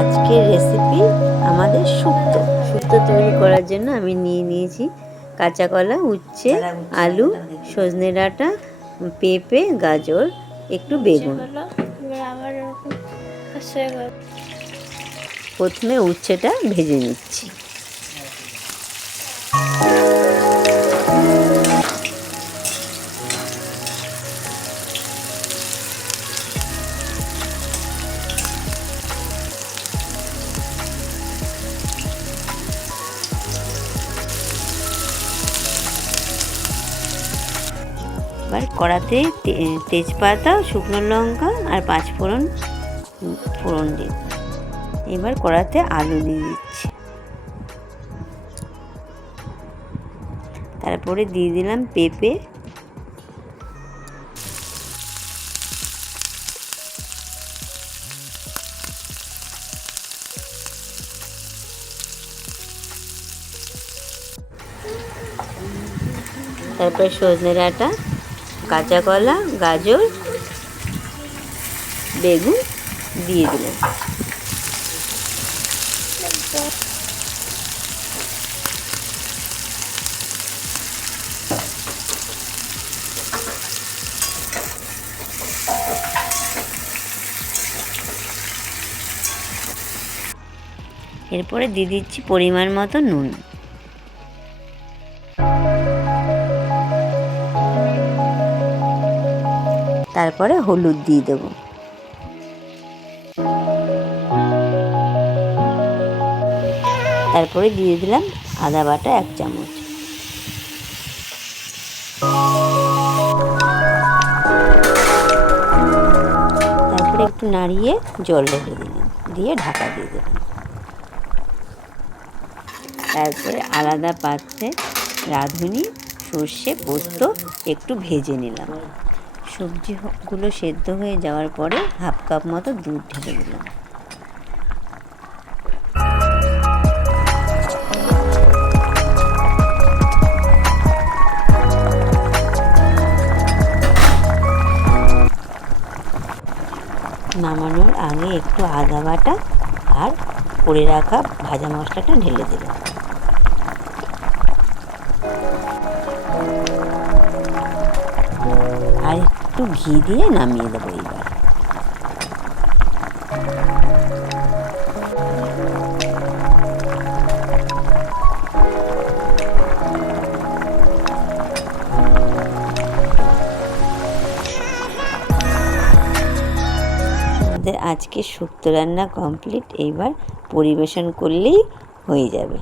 আজকের রেসিপি আমাদের শুক্তো। শুক্তো তৈরি করার জন্য আমি নিয়ে নিয়েছি কাঁচা কলা উচ্ছে আলু সজনে ডাঁটা পেঁপে গাজর একটু বেগুন। প্রথমে উচ্ছেটা ভেজে নিচ্ছি। এবার কড়াতে তেজপাতা, শুকনো লঙ্কা আর পাঁচ ফোড়ন দিয়ে। এবার কড়াতে আলু দিয়ে দিচ্ছি। তারপরে দিয়ে দিলাম পেঁপে। তারপরে সজনে ডাঁটা। কাঁচা কলা গাজর বেগুন দিয়ে দিলাম। এরপরে দিয়ে দিচ্ছি পরিমাণ মতো নুন। তারপরে হলুদ দিয়ে দেবো। তারপরে দিয়ে দিলাম আদা বাটা এক চামচ। তারপরে একটু নাড়িয়ে জল ঢেলে দিলাম, দিয়ে ঢাকা দিয়ে দিলাম তারপরে আলাদা পাত্রে রাঁধুনি, সর্ষে, পোস্ত একটু ভেজে নিলাম। সবজিগুলো সেদ্ধ হয়ে যাওয়ার পরে হাফ কাপ মতো দুধ ঢেলে দিলাম। নামানোর আগে একটু আদা বাটা আর করে রাখা ভাজা মশলাটা ঢেলে দিলাম। একটু ঘি দিয়ে নামিয়ে দেবো এইবার। আজকে শুক্তো রান্না কমপ্লিট, এইবার পরিবেশন করলেই হয়ে যাবে।